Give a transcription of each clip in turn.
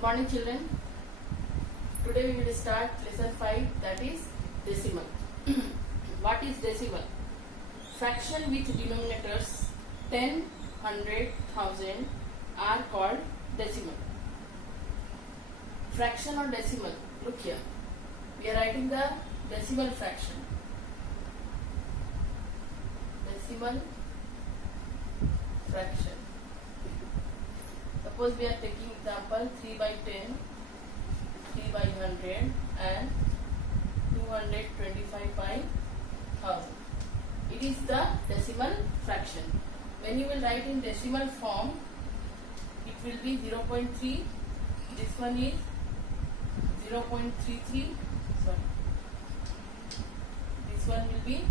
Good morning, children. Today we will start lesson 5, that is decimal. What is decimal? Fraction with denominators 10, 100, 1000 are called decimal. Fraction or decimal? Look here. We are writing the decimal fraction. Decimal fraction. Suppose we are taking example 3 by 10, 3 by 100 and 225 by 1000. It is the decimal fraction. When you will write in decimal form, it will be 0.3. This one is 0.33. Sorry. This one will be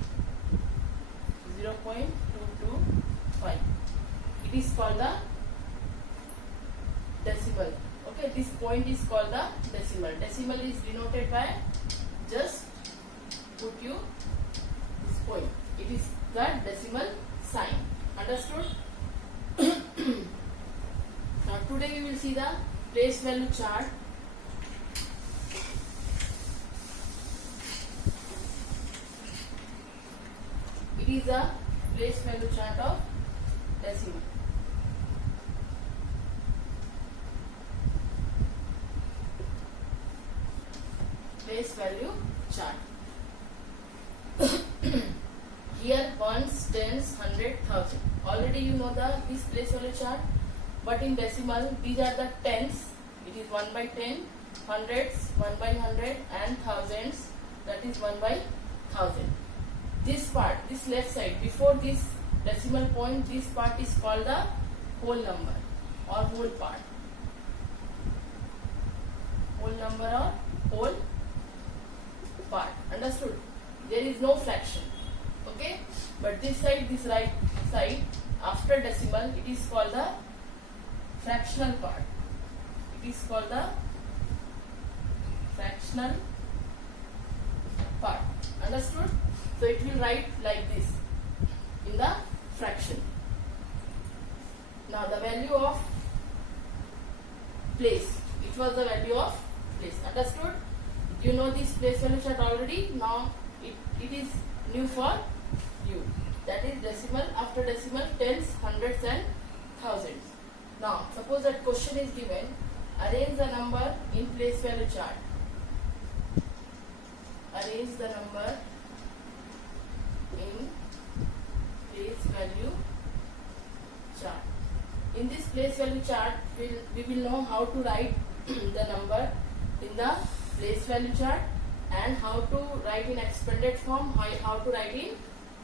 0.225. It is called the decimal. Okay, this point is called the decimal. Decimal is denoted by, just put you this point. It is the decimal sign. Understood? Now today we will see the place value chart. It is a place value chart of decimal. Place value chart. Here ones, tens, 100, 1000. Already you know this place value chart, but in decimal these are the tens. It is 1 by 10, hundreds 1 by 100 and thousands, that is 1 by 1000. This part, this left side, before this decimal point, this part is called the whole number or whole part. Whole number or whole part. Understood? There is no fraction. Okay? But this side, this right side, after decimal, it is called the fractional part. It is called the fractional part. Understood? So it will write like this in the fraction. Now the value of place. It was the value of place. Understood? You know this place value chart already. Now it is new for you. That is decimal, after decimal, tens, hundreds and thousands. Now suppose that question is given, arrange the number in place value chart. Arrange the number in place value chart. In this place value chart, we will know how to write the number in the place value chart and how to write in expanded form, how to write in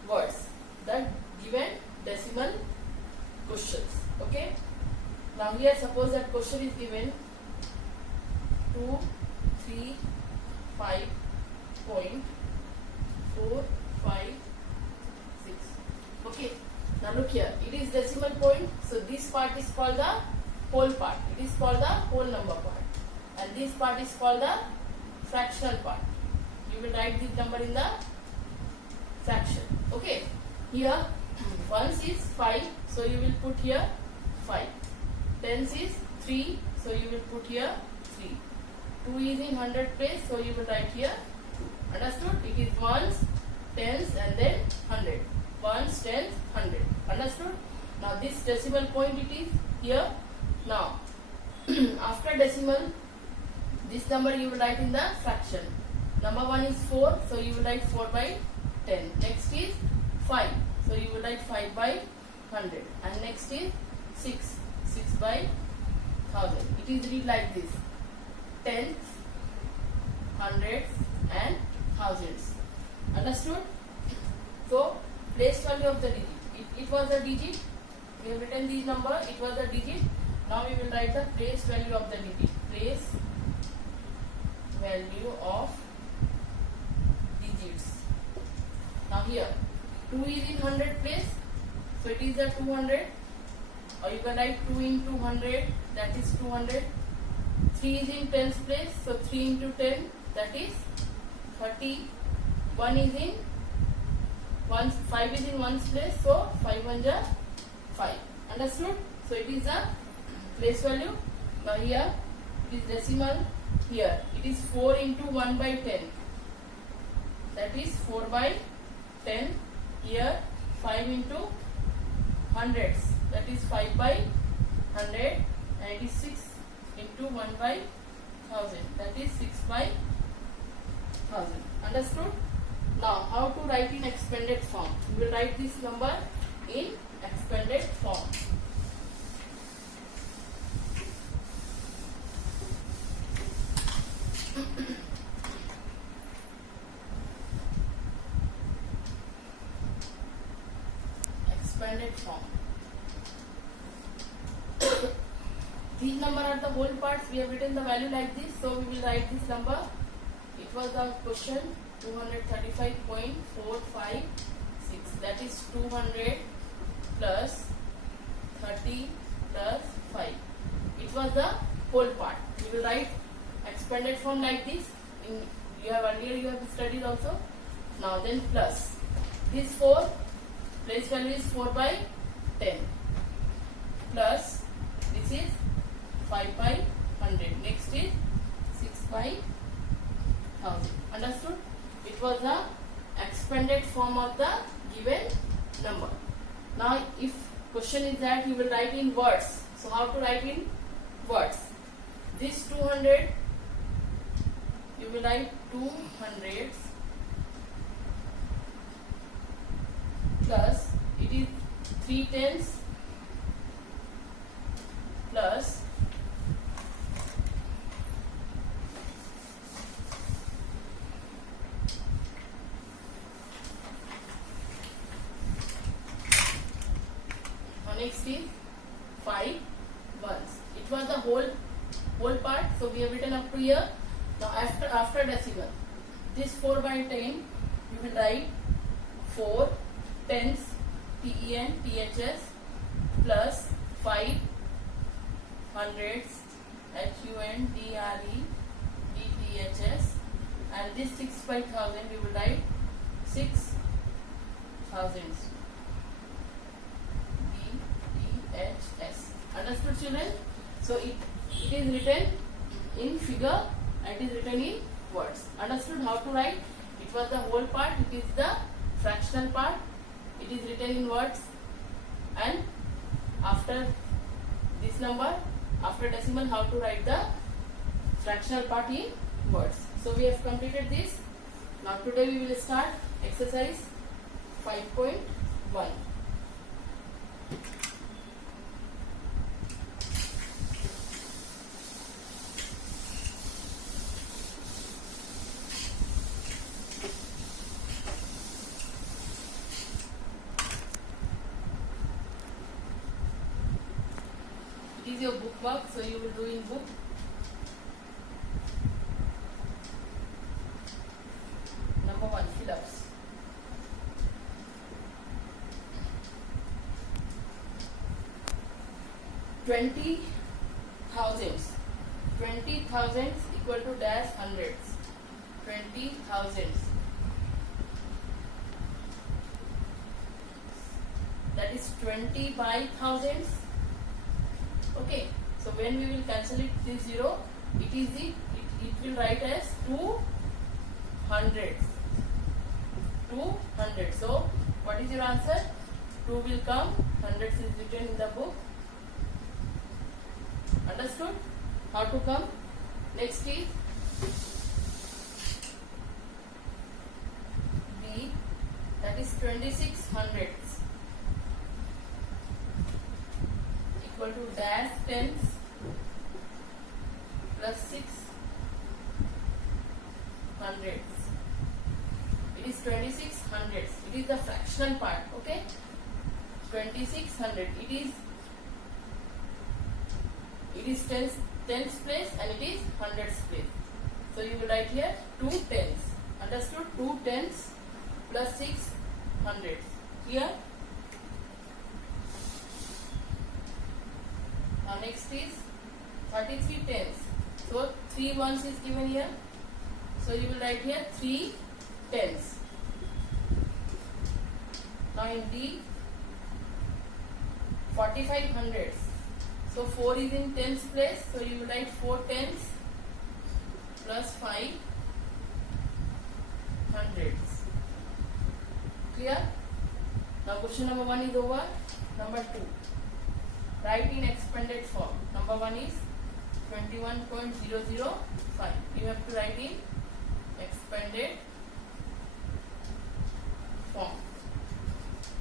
words, the given decimal questions. Okay. Now here suppose that question is given 235.456. Okay. Now look here, it is decimal point, so this part is called the whole part. It is called the whole number part, and this part is called the fractional part. You will write this number in the fraction. Okay. Here ones is 5, so you will put here 5. Tens is 3, so you will put here 3. 2 is in 100 place, so you will write here 2. Understood? It is ones, tens and then 100. Ones, tens, 100. Understood? Now this decimal point it is here. Now after decimal, this number you will write in the fraction. Number 1 is 4, so you will write 4 by 10. Next is 5, so you will write 5 by 100. And next is 6, 6 by 1000. It is read like this: tens, hundreds and thousands. Understood? So place value of the digit. It was the digit. We have written this number. It was the digit. Now we will write the place value of the digit. Place value of digits. Now here 2 is in 100 place, so it is the 200, or you can write 2 into 100, that is 200. 3 is in tens place, so 3 into 10, that is 30. 1 is in 5 is in ones place, so 5 ones are 5. Understood? So it is a place value. Now here It is decimal here. It is 4 into 1 by 10. That is 4 by 10. Here 5 into hundreds. That is 5 by 100. And it is 6 into 1 by 1000. That is 6 by 1000. Understood? Now, how to write in expanded form? We will write this number in expanded form. Expanded form. These number are the whole parts. We have written the value like this, so we will write this number. It was the question 235.456. That is 200 plus 30 plus 5. It was the whole part. We will write expanded form like this. You have studied also. Now then plus this 4 place value is 4 by 10 plus this is 5 by 100. Next is 6 by 1000. Understood? It was the expanded form of the given number. Now if question is that you will write in words. So how to write in words? This 200 you will write 200 plus it is 3 tens plus next is 5 ones. It was the whole part, so we have written up to here. Now after decimal, this 4 by 10 you will write 4 tens TEN plus 5 hundreds HUNDREDTHS, and this 6 by 1000 you will write 6 thousands DTHS. Understood, children? So it is written in figure and it is written in words. Understood how to write? It was the whole part, it is the fractional part, it is written in words, and after this number, after decimal, how to write the fractional part in words. So we have completed this. Now today we will start exercise 5.1. It is your book work, so you will do in book. Number 1, fill-ups. Twenty thousands equal to dash hundreds. 20,000. That is 20 by thousands. Okay, so when we will cancel it this 0, it will write as 200. 200. So what is your answer? 2 will come, hundreds is written in the book. Understood how to come? Next is B, that is 26 hundreds equal to dash tens plus 6 hundreds. It is 26 hundreds. It is the fractional part. Okay, 2600. It is tens place and it is hundreds place. So you will write here 2 tens. Understood? 2 tens plus 6 hundreds. Here. Now next is 33 tens. So 3 ones is given here. So you will write here 3 tens. Now in D, 45 hundreds. So 4 is in tens place, so you will write 4 tens plus 5 hundreds. Clear? Now question number 1 is over. Number 2. Write in expanded form. Number 1 is 21.005. You have to write in expanded form.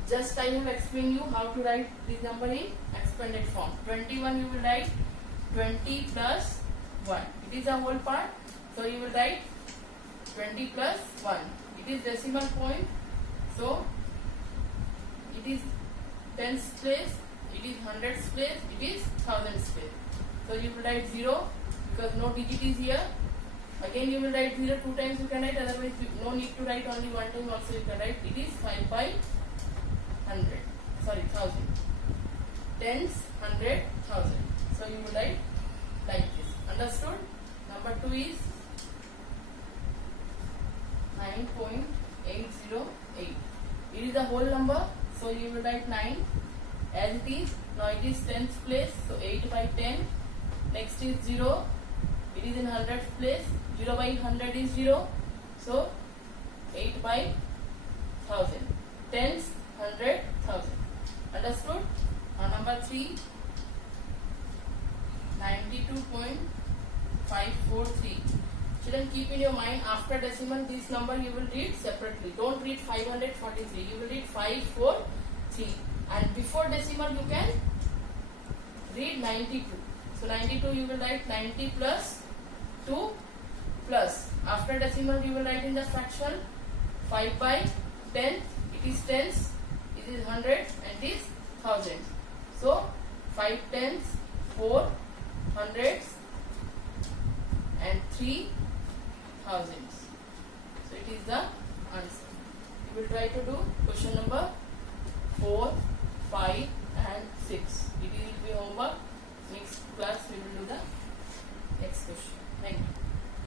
Just I have explained you how to write this number in expanded form. 21 you will write 20 plus 1. It is a whole part, so you will write 20 plus 1. It is decimal point, so it is tens place, it is hundreds place, it is thousands place. So you will write 0 because no digit is here. Again you will write 0 2 times you can write, otherwise no need to write, only one time also you can write. It is 5 by 100, sorry 1000. Tens, 100, 1000. So you will write like this. Understood? Number 2 is 9.808. It is a whole number, so you will write 9 as it is. Now it is tens place, so 8 by 10. Next is 0. It is in hundreds place. 0 by 100 is 0. So 8 by 1000. Tens, 100, 1000. Understood? Now number 3, 92.543. Children, keep in your mind, after decimal this number you will read separately. Don't read 543. You will read 543. And before decimal you can read 92. So 92 you will write 90 plus 2 plus. After decimal you will write in the fraction 5 by 10. It is tens, it is hundreds, and it is thousands. So 5 tens, 4 hundreds, and 3 thousands. So it is the answer. You will try to do question number 4, 5 and 6. It will be homework. Next class we will do the next question. Thank you.